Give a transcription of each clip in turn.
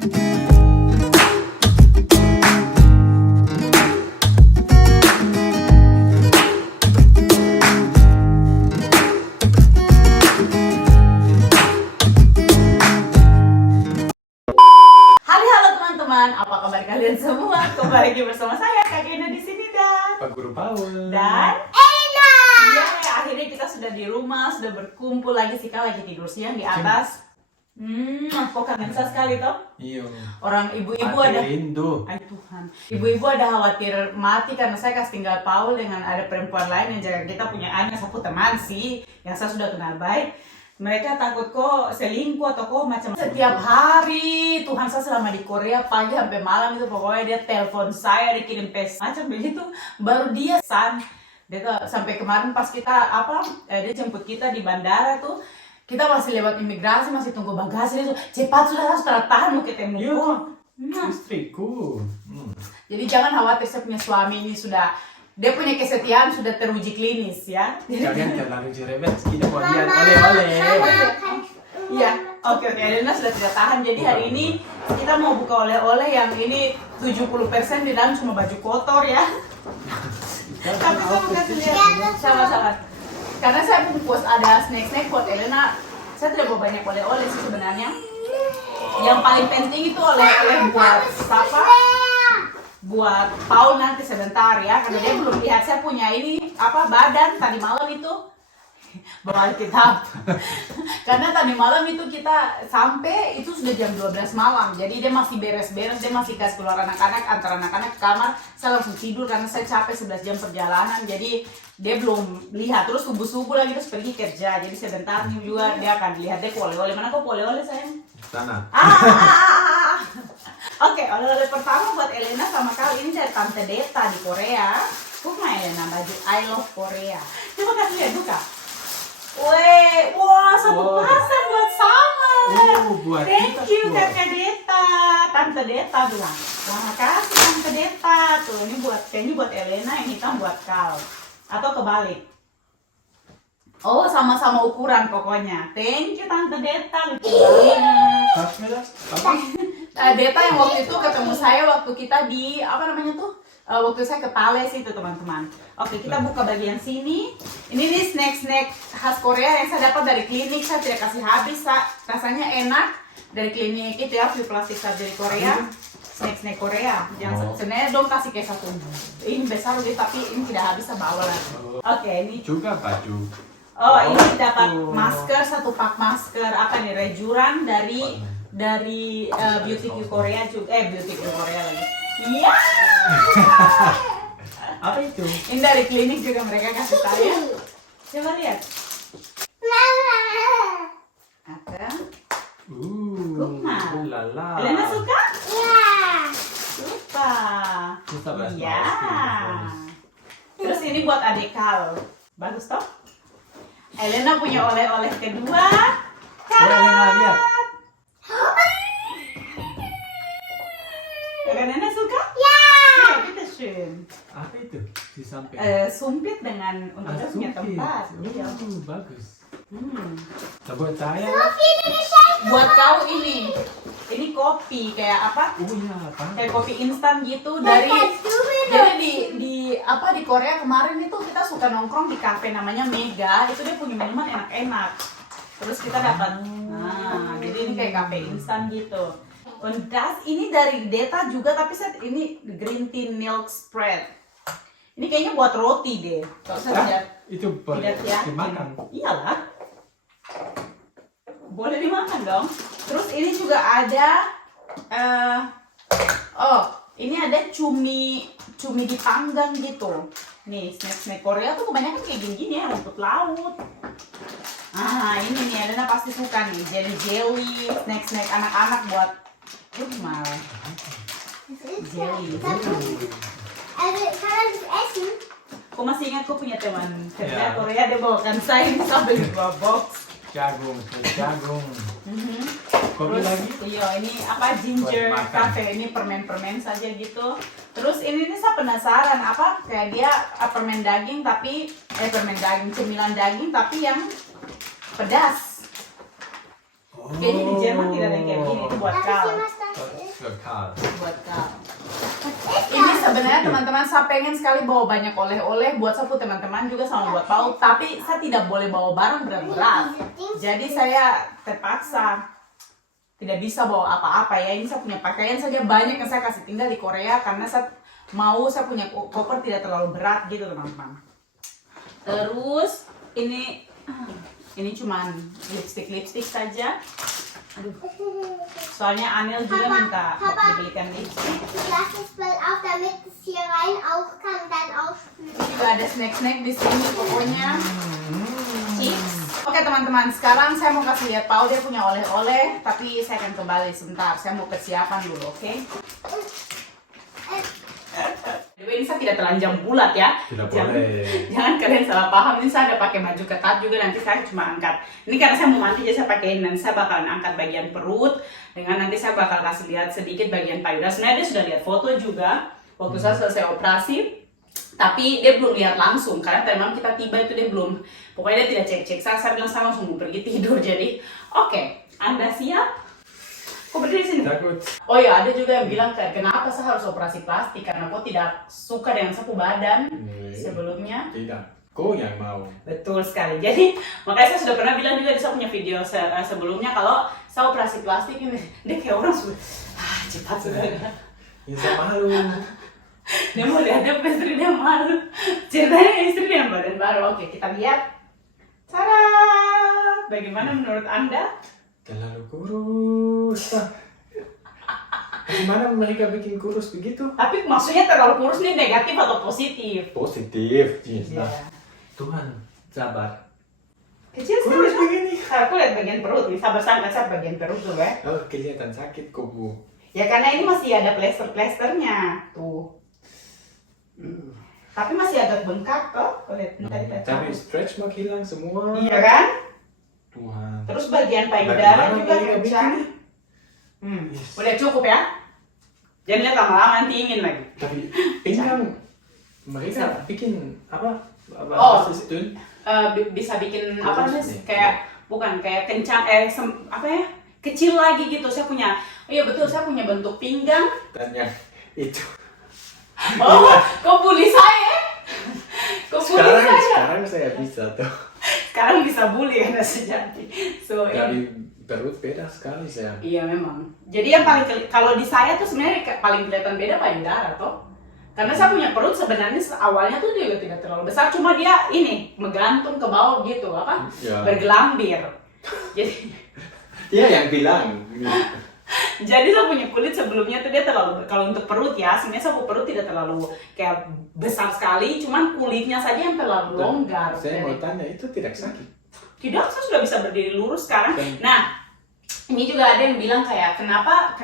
Apa kabar kalian semua? Kembali lagi bersama saya Kak Gena di sini dan Pak Guru Paul dan Elena. ya, akhirnya kita sudah di rumah, sudah berkumpul lagi. sih Kak lagi tidur siang di atas. Kok kangen sekali toh? Iya. Orang ibu-ibu Mati ada rindu. Ay Tuhan. Ibu-ibu ada khawatir mati karena saya kasih tinggal Paul dengan ada perempuan lain yang jaga kita, punya anak satu teman sih yang saya sudah kenal baik. Mereka takut kok selingkuh atau kok macam setiap hari. Tuhan, saya selama di Korea pagi sampai malam itu pokoknya dia telepon saya, dia kirim pes macam begitu. Baru dia sampai kemarin pas kita dia jemput kita di bandara tuh, kita masih lewat imigrasi, masih tunggu bagasi. Dia tuh cepat sudah, harus tahan mau ketemu. Istriku. Jadi jangan khawatir, saya punya suami ini sudah, dia punya kesetiaan sudah teruji klinis ya. Kalian terlalu jerebet, kita mau lihat oleh-oleh. Iya, oke, Elena sudah tidak tahan. Jadi hari ini kita mau buka oleh-oleh yang ini 70% di dalam cuma baju kotor ya. Tapi saya mau kasih lihat, sabar. Karena saya pun puas ada snack-snack buat Elena. Saya tidak mau banyak oleh-oleh sih sebenarnya. Yang paling penting itu oleh-oleh buat siapa? Buat Paul nanti sebentar ya, karena dia belum lihat saya punya ini badan tadi malam itu bawa kitab. Karena tadi malam itu kita sampai itu sudah jam 12 malam, jadi dia masih beres-beres, dia masih kasih keluar anak-anak, antar anak-anak ke kamar. Saya langsung tidur karena saya capek 11 jam perjalanan, jadi dia belum lihat. Terus subuh-subuh lagi terus pergi kerja, jadi sebentar nih juga dia akan lihat. Dia oleh-oleh mana kok oleh-oleh sayang? Sana. Oke, oleh-oleh pertama buat Elena sama Kal, ini dari Tante Deta di Korea. Kuma Elena baju I love Korea. Coba kasih lihat buka. Wah, satu pasang buat sama. Buat Thank kita you semua. Kakak Deta. Tante Deta bilang, terima kasih Tante Deta. Tuh, ini kayaknya buat Elena, yang hitam buat Kal. Atau kebalik. Oh, sama-sama ukuran pokoknya. Thank you Tante Deta, lucu banget. Tas merah? Apa? Deta yang waktu itu ketemu saya waktu kita di waktu saya ke Thales itu teman-teman. Oke, kita buka bagian sini. Ini nih snack-snack khas Korea yang saya dapat dari klinik. Saya tidak kasih habis, rasanya enak. Dari klinik itu ya, View Plastic Surgery Korea. Snack-snack Korea. Yang sebenarnya dong kasih kayak satu. Ini besar deh, tapi ini tidak habis, saya bawa lah. Oke, ini Juga baju. ini dapat masker, satu pak masker rejuran dari Beauty Q Korea juga, Beauty Q Korea lagi. Iya. Apa itu? Ini dari klinik juga mereka kasih saya. Coba lihat. Apa? Kuma. Lala. Elena suka? Ya. Suka. Susah bahas Iya. bahas. Terus ini buat adik Kal. Bagus toh? Elena punya oleh-oleh kedua. Elena lihat. Kakak Nenek suka? Ya. Kita schön. Apa itu? Di samping. Sumpit dengan untuk dia punya tempat. Iya. Bagus. Hmm. Buat saya. Buat kau ini kopi kayak apa? Iya, apa? Kayak kopi instan gitu dari. Jadi di Korea kemarin itu kita suka nongkrong di kafe namanya Mega. Itu dia punya minuman enak-enak. Terus kita dapat. Jadi ini kayak kafe instan gitu. Ini dari Deta juga, tapi ini green tea milk spread. Ini kayaknya buat roti deh. Kalau saya lihat. Itu boleh Tidak ya? dimakan. Iyalah. Boleh dimakan dong. Terus ini juga ada ini ada cumi dipanggang gitu. Nih, snack Korea tuh kebanyakan kayak gini ya, rumput laut. Ini nih Elena pasti suka nih, jelly, snack anak-anak buat mal. Jelly. Kalian essen? Aku masih ingat, aku punya teman kerja Ya. Korea, dia bawakan saya ini sambil di bawah box. Jagung. Kopi Terus, lagi? iya, ini ginger Buat makan. cafe, ini permen saja gitu. Terus ini saya penasaran kayak dia permen daging tapi cemilan daging tapi yang pedas. Kayaknya di Jerman tidak ada yang kayak gini, itu buat kau. Lokal. buat kau. Ini sebenarnya teman-teman saya pengen sekali bawa banyak oleh-oleh buat sapu teman-teman juga sama buat Paul, tapi saya tidak boleh bawa barang berat-berat. Jadi saya terpaksa tidak bisa bawa apa-apa ya. Ini saya punya pakaian saja banyak yang saya kasih tinggal di Korea karena saya punya koper tidak terlalu berat gitu teman-teman. Terus ini cuman lipstick saja. Aduh. Soalnya Anel juga minta dibelikan lipstick. Lass es mal auf, damit es hier rein auch kann, dann aufspülen. Juga ada snack di sini pokoknya. Chips. Oke teman-teman, sekarang saya mau kasih lihat Paul dia punya oleh-oleh, tapi saya akan kembali sebentar. Saya mau persiapan dulu, oke? Ini saya tidak telanjang bulat ya. Tidak boleh. Jangan kalian salah paham. Ini saya ada pakai baju ketat juga, nanti saya cuma angkat. Ini karena saya mau mandi jadi saya pakein, dan saya bakalan angkat bagian perut. Dengan nanti saya bakal kasih lihat sedikit bagian payudara. Sebenarnya dia sudah lihat foto juga waktu saya selesai operasi. Tapi dia belum lihat langsung karena memang kita tiba itu dia belum. Pokoknya dia tidak cek-cek. Saya bilang saya langsung mau pergi tidur. Jadi oke, Anda siap? Kok berdiri sini? Takut. Oh ya, ada juga yang bilang kayak kenapa saya harus operasi plastik karena kok tidak suka dengan sapu badan sebelumnya. Tidak. Kau yang mau. Betul sekali. Jadi makanya saya sudah pernah bilang juga di saya punya video sebelumnya kalau saya operasi plastik ini dia kayak orang sudah cepat sudah. Ya saya malu. Dia mau lihat dia istri dia malu. Ceritanya istri dia yang badan baru. Oke, kita lihat. Tada! Bagaimana menurut Anda? Terlalu kurus. Bagaimana mereka bikin kurus begitu? Tapi maksudnya terlalu kurus nih negatif atau positif? Positif. Iya. Tuhan, sabar. Kecil Kurus sekali. begini. Aku lihat bagian perut nih. Sabar saya bagian perut tuh ya. Oh, kelihatan sakit kok, Bu. Ya karena ini masih ada plester-plesternya tuh. Tapi masih agak bengkak kok. Kau lihat tadi Tapi stretch mark hilang semua. Iya kan? Tuhan. Terus bagian payudara Bagaimana juga mereka kencang. Yes. Udah cukup ya? Jangan lihat lama-lama nanti ingin lagi. Tapi pinggang mereka bikin apa? Oh. Itu? Bisa bikin Kurus apa nih. nih? Kayak kencang apa ya? Kecil lagi gitu. Saya punya. Oh iya betul, saya punya bentuk pinggang. Dan yang itu. Oh, kau bully saya? Kau bully saya? Sekarang saya bisa tuh. Sekarang bisa bully karena sejati. So, Tapi perut beda sekali saya. iya memang. Jadi yang paling kalau di saya tuh sebenarnya paling kelihatan beda payudara toh. Karena saya punya perut sebenarnya awalnya tuh juga tidak terlalu besar, cuma dia ini menggantung ke bawah gitu apa? Ya. Bergelambir. Jadi Dia yang bilang. jadi saya punya kulit sebelumnya tuh dia terlalu, kalau untuk perut ya, sebenarnya saya perut tidak terlalu kayak besar sekali, cuman kulitnya saja yang terlalu longgar. Saya mau tanya, itu tidak sakit? Tidak, saya sudah bisa berdiri lurus sekarang. Dan- Nah, ini juga ada yang bilang kayak kenapa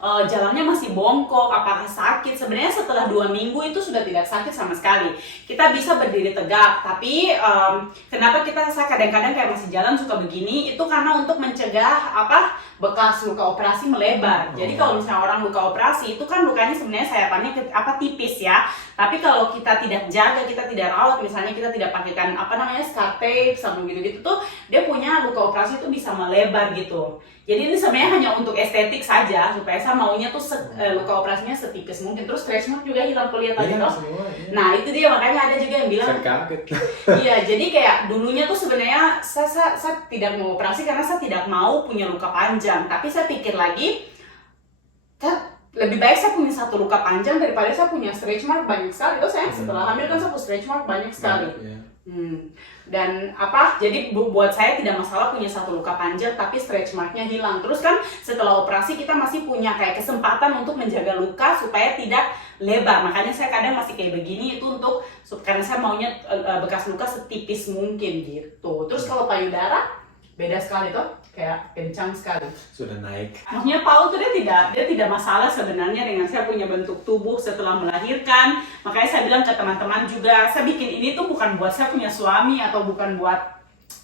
jalannya masih bongkok, apakah sakit? Sebenarnya setelah 2 minggu itu sudah tidak sakit sama sekali. Kita bisa berdiri tegak, tapi kenapa saya kadang-kadang kayak masih jalan suka begini? Itu karena untuk mencegah bekas luka operasi melebar. Jadi kalau misalnya orang luka operasi itu kan lukanya sebenarnya sayatannya tipis ya. Tapi kalau kita tidak jaga, kita tidak rawat, misalnya kita tidak pakaikan scar tape sama gitu-gitu tuh, dia punya luka operasi itu bisa melebar gitu. Jadi ini sebenarnya hanya untuk estetik saja, supaya saya maunya tuh luka operasinya setipis mungkin. Terus stretch mark juga hilang kelihatan Iya, gitu. semua. Iya. Nah itu dia, makanya ada juga yang bilang Saya kaget. iya, jadi kayak dulunya tuh sebenarnya saya tidak mau operasi karena saya tidak mau punya luka panjang. Tapi saya pikir lagi, lebih baik saya punya 1 luka panjang daripada saya punya stretch mark banyak sekali. Terus saya setelah hamil kan saya punya stretch mark banyak sekali. Iya. Dan jadi buat saya tidak masalah punya 1 luka panjang tapi stretch marknya hilang. Terus kan setelah operasi kita masih punya kayak kesempatan untuk menjaga luka supaya tidak lebar. Makanya saya kadang masih kayak begini itu karena saya maunya bekas luka setipis mungkin gitu. Terus kalau payudara beda sekali tuh, kayak kencang sekali. Sudah naik. Maksudnya Paul tuh dia tidak masalah sebenarnya dengan saya punya bentuk tubuh setelah melahirkan. Makanya saya bilang ke teman-teman juga, saya bikin ini tuh bukan buat saya punya suami atau bukan buat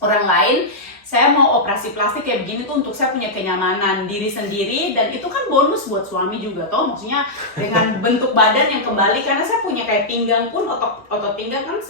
orang lain. Saya mau operasi plastik kayak begini tuh untuk saya punya kenyamanan diri sendiri, dan itu kan bonus buat suami juga toh. Maksudnya dengan bentuk badan yang kembali, karena saya punya kayak pinggang pun otot pinggang kan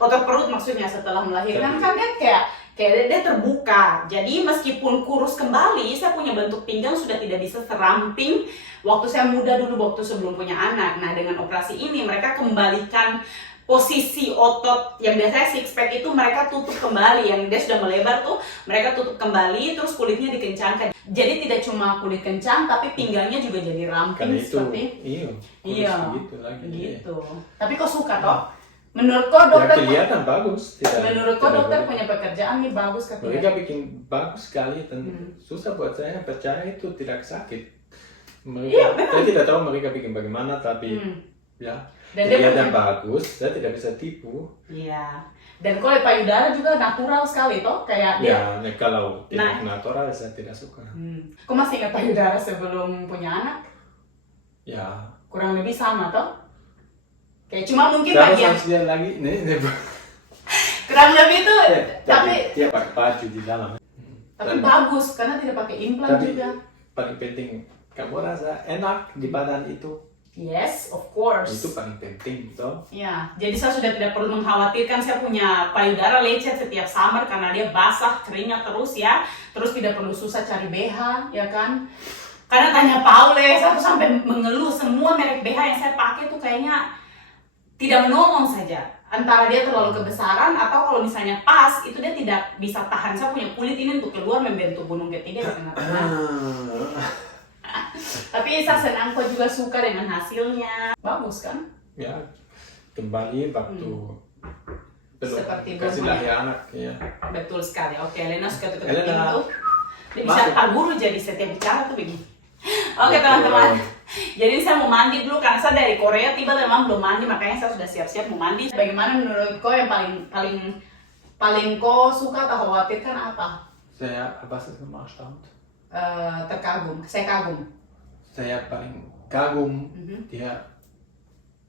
otot perut maksudnya setelah melahirkan kan dia kayak kayak dia terbuka. Jadi meskipun kurus kembali, saya punya bentuk pinggang sudah tidak bisa seramping waktu saya muda dulu, waktu sebelum punya anak. Nah, dengan operasi ini mereka kembalikan posisi otot yang biasanya six pack itu mereka tutup kembali, yang dia sudah melebar tuh mereka tutup kembali, terus kulitnya dikencangkan. Jadi tidak cuma kulit kencang, tapi pinggangnya juga jadi ramping seperti iya gitu lagi. Gitu. Tapi kok suka toh? Menurut kau dokter? Ya, kelihatan bagus. Menurut kau dokter punya pekerjaan nih bagus kan? Mereka bikin bagus sekali dan susah buat saya percaya itu tidak sakit. Mereka, saya tidak tahu mereka bikin bagaimana, tapi ya dan kelihatan bagus. Saya tidak bisa tipu. Iya. Dan kalau payudara juga natural sekali toh, kayak ya. Kalau tidak natural saya tidak suka. Kau masih ingat payudara sebelum punya anak? Ya. Kurang lebih sama toh? Kayak cuma mungkin saya bagian harus lihat lagi nih. kurang lebih tuh, tapi dia pakai baju di dalam. Tapi bagus karena tidak pakai implan tapi juga. Paling penting kamu rasa enak di badan itu. Yes, of course. Itu paling penting toh. Ya, jadi saya sudah tidak perlu mengkhawatirkan saya punya payudara lecet setiap summer karena dia basah, keringat terus ya. Terus tidak perlu susah cari BH, ya kan? Karena tanya Paule, saya tuh sampai mengeluh semua merek BH yang saya pakai tuh kayaknya tidak menolong saja. Antara dia terlalu kebesaran atau kalau misalnya pas, itu dia tidak bisa tahan. Saya punya kulit ini untuk keluar membentuk gunung ketiga di tengah-tengah. Tapi saya senang kok juga suka dengan hasilnya. Bagus kan? Ya, kembali waktu belum seperti kasih belum lahir anak ya. Betul sekali. Oke, Elena suka tuh Elena. itu. Dia bisa tabur jadi setiap bicara tuh begini. Oke teman-teman, jadi saya mau mandi dulu karena saya dari Korea tiba memang belum mandi, makanya saya sudah siap-siap mau mandi. Bagaimana menurut kau yang paling kau suka atau khawatirkan apa? Saya was ist nochmal erstaunt? Terkagum, saya kagum. Saya paling kagum dia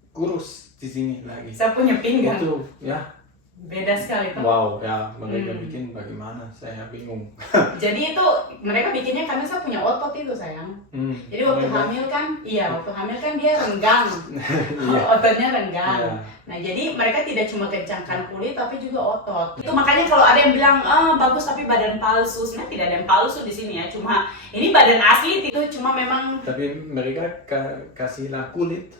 kurus di sini lagi. Saya punya pinggang. Itu ya. Beda sekali tuh. Wow, ya mereka bikin bagaimana? Saya bingung. Jadi itu mereka bikinnya karena saya punya otot itu sayang. Jadi waktu hamil kan, waktu hamil kan dia renggang, ototnya renggang. Iya. Nah jadi mereka tidak cuma kencangkan kulit tapi juga otot. Itu makanya kalau ada yang bilang bagus tapi badan palsu, sebenarnya tidak ada yang palsu di sini ya. Cuma ini badan asli itu cuma memang. Tapi mereka kasihlah kulit.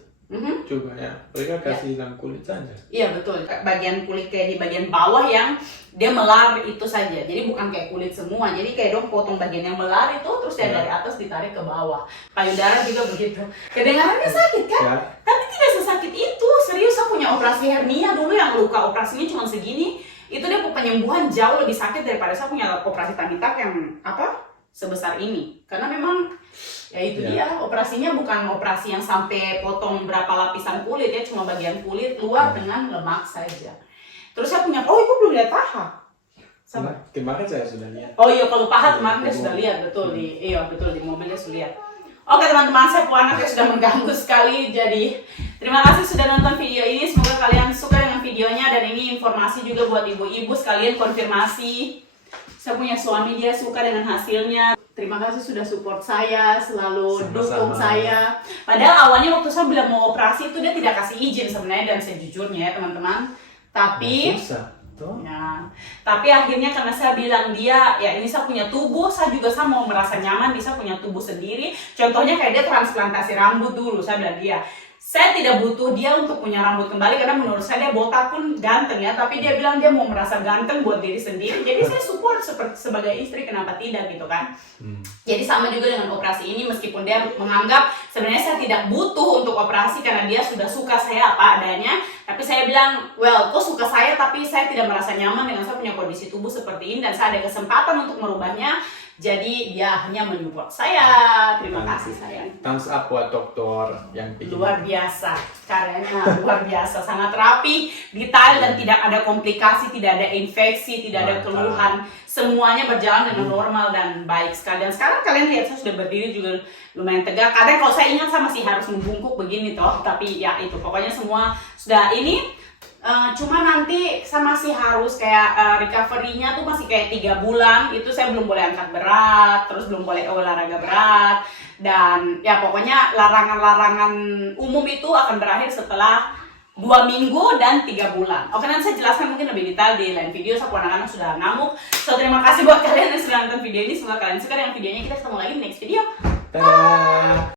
Juga ya, mereka kasih hilang kulit saja. Iya betul, bagian kulit kayak di bagian bawah yang dia melar itu saja. Jadi bukan kayak kulit semua. Jadi kayak dong potong bagian yang melar itu terus yang dari atas ditarik ke bawah. Payudara juga begitu. Kedengarannya sakit kan? Ya. Tapi tidak sesakit itu. Serius, saya punya operasi hernia dulu yang luka operasinya cuma segini. Itu dia penyembuhan jauh lebih sakit daripada saya punya operasi tummy tuck yang sebesar ini. Karena memang ya itu dia, operasinya bukan operasi yang sampai potong berapa lapisan kulit ya, cuma bagian kulit luar dengan lemak saja. Terus saya punya, ibu belum lihat paha. Kemarin saya sudah lihat. Oh iya, kalau paha kemarin dia sudah lihat, betul di momen dia sudah lihat. Oke teman-teman, saya anaknya sudah mengganggu sekali, jadi terima kasih sudah nonton video ini. Semoga kalian suka dengan videonya dan ini informasi juga buat ibu-ibu sekalian, konfirmasi. Saya punya suami, dia suka dengan hasilnya. Terima kasih sudah support saya, selalu dukung saya. Padahal awalnya waktu saya bilang mau operasi itu dia tidak kasih izin sebenarnya dan sejujurnya ya teman-teman. Tapi tapi akhirnya karena saya bilang dia, ya ini saya punya tubuh, saya mau merasa nyaman, bisa punya tubuh sendiri. Contohnya kayak dia transplantasi rambut dulu, saya bilang dia. Saya tidak butuh dia untuk punya rambut kembali karena menurut saya dia botak pun ganteng ya, tapi dia bilang dia mau merasa ganteng buat diri sendiri. Jadi saya support sebagai istri, kenapa tidak gitu kan. Jadi sama juga dengan operasi ini, meskipun dia menganggap sebenarnya saya tidak butuh untuk operasi karena dia sudah suka saya apa adanya, tapi saya bilang, well, kok suka saya tapi saya tidak merasa nyaman dengan saya punya kondisi tubuh seperti ini dan saya ada kesempatan untuk merubahnya. Jadi dia hanya menyupport saya. Terima kasih sayang. Thumbs up buat dokter yang bikin. Luar biasa, karena luar biasa, sangat rapi, detail dan tidak ada komplikasi, tidak ada infeksi, tidak ada keluhan. Semuanya berjalan dengan normal dan baik sekali. Dan sekarang kalian lihat saya sudah berdiri juga lumayan tegak. Kadang kalau saya ingat saya masih harus membungkuk begini toh, tapi ya itu pokoknya semua sudah ini. Cuma nanti saya masih harus kayak recovery-nya tuh masih kayak 3 bulan. Itu saya belum boleh angkat berat, terus belum boleh olahraga berat. Dan ya pokoknya larangan-larangan umum itu akan berakhir setelah 2 minggu dan 3 bulan. Oke, nanti saya jelaskan mungkin lebih detail di lain video. Sapu anak-anak sudah ngamuk. So terima kasih buat kalian yang sudah nonton video ini. Semoga kalian suka dengan videonya. Kita ketemu lagi di next video.